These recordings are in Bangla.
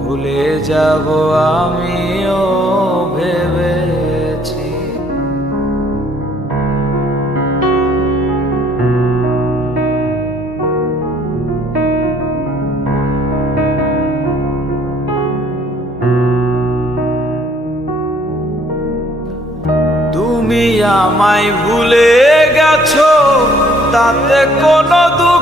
ভুলে যাব আমিও ভেবেছি। তুমি আমায় ভুলে গেছো তাতে কোনো দুঃখ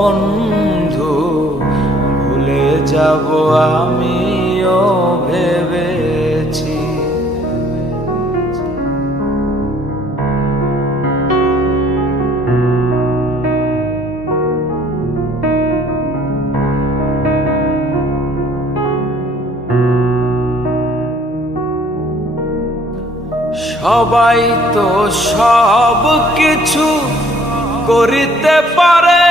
বন্ধু ভুলে যাব আমিও ভেবেছি। সবাই তো সব কিছু করিতে পারে।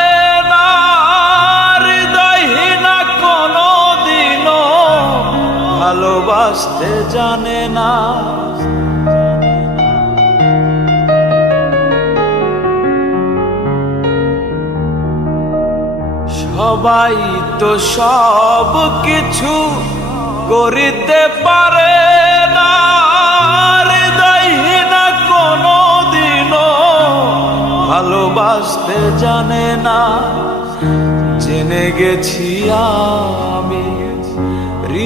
ভালোবাসতে জানে না। সবাই তো সব কিছু করিতে পারে না। ভালোবাসতে জানে না। জেনে গেছি আমি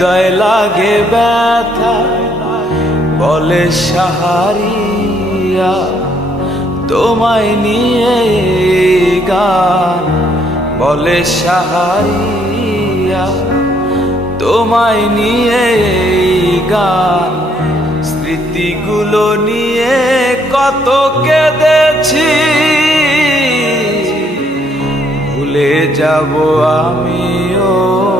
হৃদয় লাগে ব্যথা, বলে সাহারিয়া, তোমায় নিয়ে গান, বলে সাহারিয়া, তোমায় নিয়ে গান, স্মৃতিগুলো নিয়ে কত কেঁদেছি। ভুলে যাব আমিও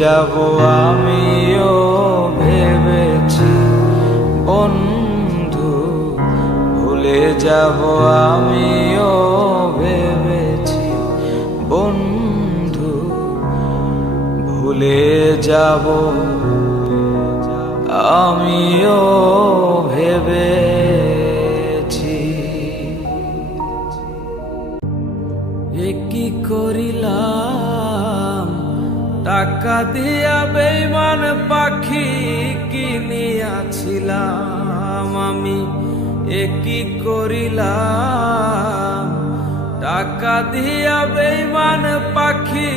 যাব আমিও ভেবেছি, বন্ধু, ভুলে যাব আমিও ভেবেছি, বন্ধু, ভুলে যাব আমিও ভেবেছি। এ কি করিলাম? টাকা দিয়া বেইমান পাখি কিনিয়াছিলাম আমি। এ কি করিলাম? টাকা দিয়া বেইমান পাখি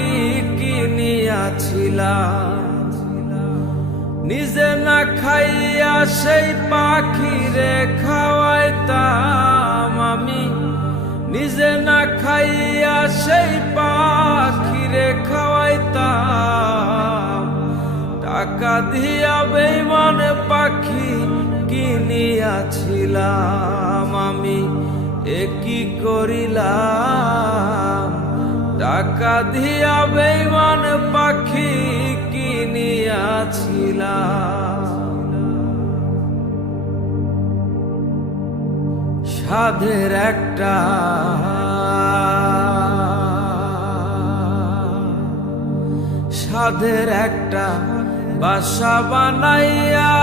কিনিয়াছিলাম। নিজে না খাইয়া সেই পাখি রে খাওয়াইতাম আমি। নিজে না খাইয়া সেই পাখি রে খাওয়াইতাম। টাকা দিয়া বেইমান পাখি কিনিয়াছিলাম আমি, এ কি করিলাম? টাকা দিয়া বেইমান পাখি কিনিয়াছিলাম। সাধের একটা সাধের একটা বাসা বানাইয়া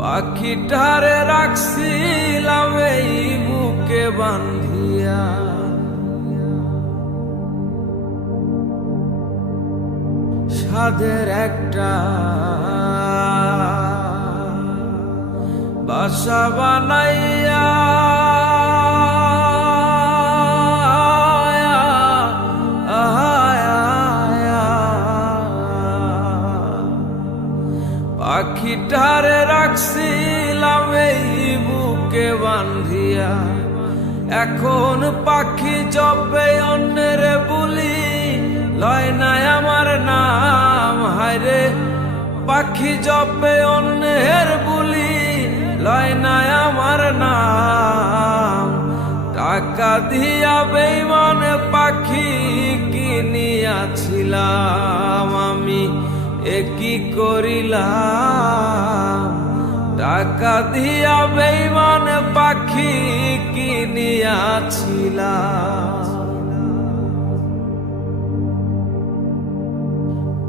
পাখিটারে রাখছিলাম এই বুকে বান্ধিয়া সাধের একটা বাসা বানাইয়া পাখিটারে রাখছিলাম এই বুকে বান্ধিয়া এখন পাখি জবে অন্যের বলি লয় নাই আমার নাম, হায়রে পাখি জপে অন্যের বলি। লয় নাই আমার নাম, টাকা দিয়া বেইমান পাখি কিনিয়াছিলাম। আমি এ কি করিলাম? টাকা দিয়া বেইমান পাখি কিনিয়াছিলাম।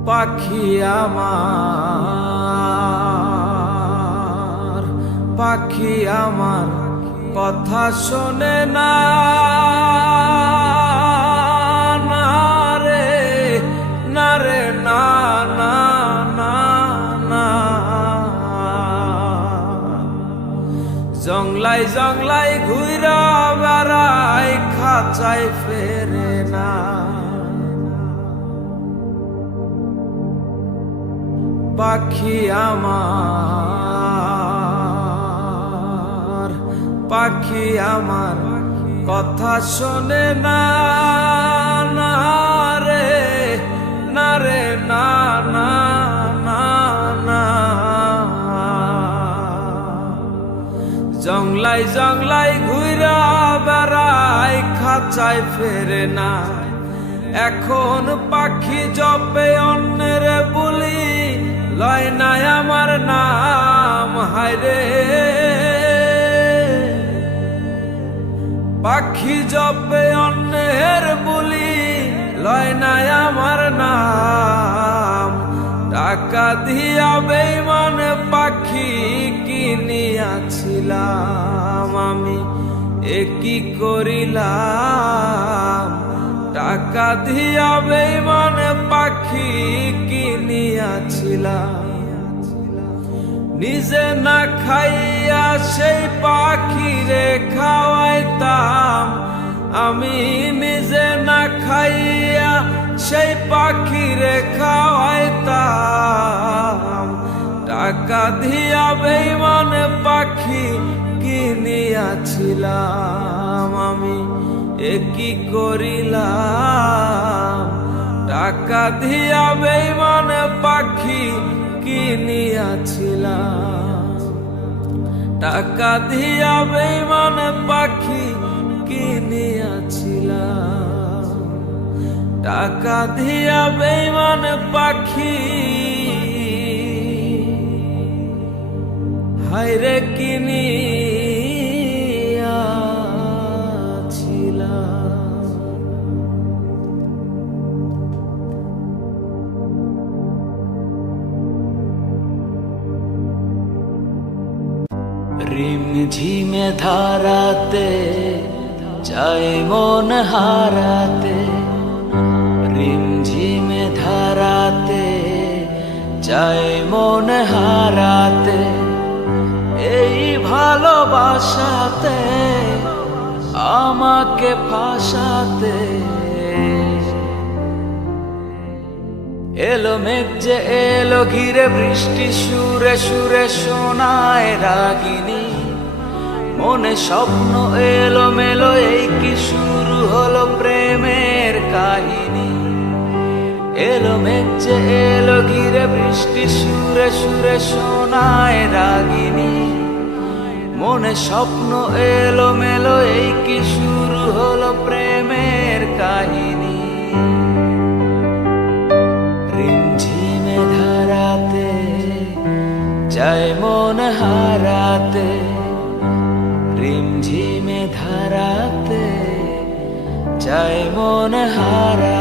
পাখি আমার পাখি আমার কথা শোনে না না না না জংলাই জংলাই ঘুরা বেড়াই খাঁচাই ফেরে না। পাখি আমার পাখি আমার, কথা শোনে না রে না রে, না না না জংলাই জংলাই ঘুরা বেড়াই খাঁচায় ফেরে না। এখন পাখি জপে, অন্যের বলি লয় নাই আমার নাম, হায়রে। পাখি জপে অন্যের বলি লয় নাই আমার নাম। টাকা দিয়া বেইমান পাখি কিনিয়াছিলাম, আমি এ কি করিলাম? টাকা দিয়া বেইমান পাখি কিনিয়াছিলাম। নিজে না খাইয়া সেই পাখি রে খাওয়াইতাম। আমি নিজে না খাইয়া সেই পাখি রে খাওয়াইতাম। টাকা দিয়া বেইমান পাখি কিনিয়াছিলাম আমি। এ কি করিলাম? টাকা দিয়া বেইমান পাখি কিনিয়াছিলাম। টাকা দিয়া বেইমান পাখি কিনিয়াছিলাম। টাকা দিয়া বেইমান পাখি হায়রে কিনিয়াছিলাম ধারাতে, চাই মন হারাতে রিম ঝিমে ধারাতে, চাই মন হারাতে, এই ভালোবাসাতে, আমাকে ফাঁসাতে। এলো মেঘ যে এলো ঘিরে, বৃষ্টি সুরে সুরে শোনায় রাগিনী মনে স্বপ্ন এলো মেলো এই কি শুরু হলো প্রেমের কাহিনী? এলো মেঘ এলো ঘিরে, বৃষ্টি সুরে সুরে শোনায় রাগিনী। মনে স্বপ্ন এলো মেলো এই কি শুরু হলো প্রেমের কাহিনী? রিমঝিমে ধারাতে চাই মন হারাতে রিমঝিমে ধারাতে চাই মন হারাতে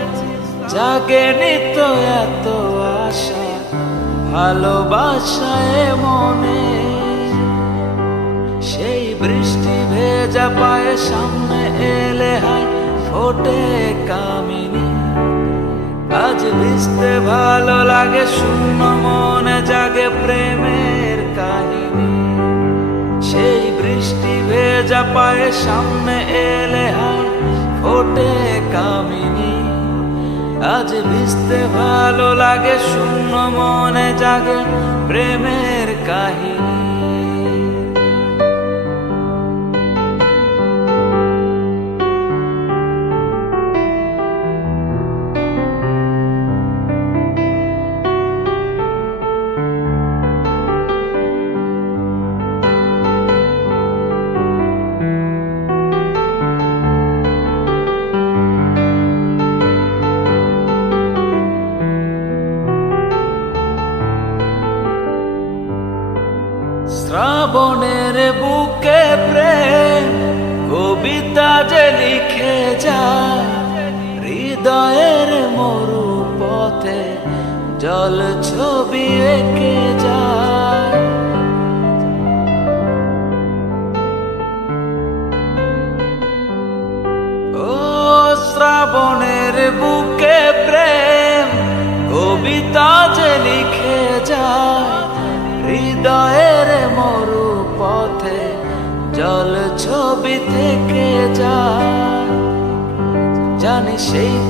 জাগেনি তো এত আশা ভালোবাসায় মনে। সেই বৃষ্টি ভেজা পায়ে সামনে এলে হায়, ফোটে কামিনী। আজ ভিজতে ভালো লাগে, শূন্য মনে জাগে প্রেমের কাহিনী। সেই বৃষ্টি ভেজা পায়ে সামনে এলে হায়, ফোটে কামিনী। আজ ভিজতে ভালো লাগে শূন্য মনে জাগে প্রেমের কাহিনী।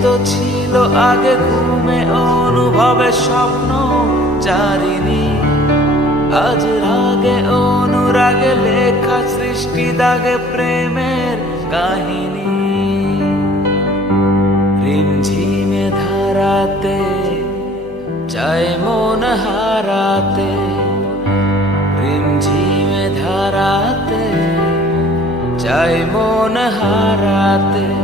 তো ছিল আগে ঘুমে অনুভবে স্বপ্ন, চারিনি। আজ রাগে অনুরাগে লেখা সৃষ্টি দাগে প্রেমের কাহিনী। রিমঝিমে ধারাতে চাই মন হারাতে। রিমঝিমে ধারাতে চাই মন হারাতে।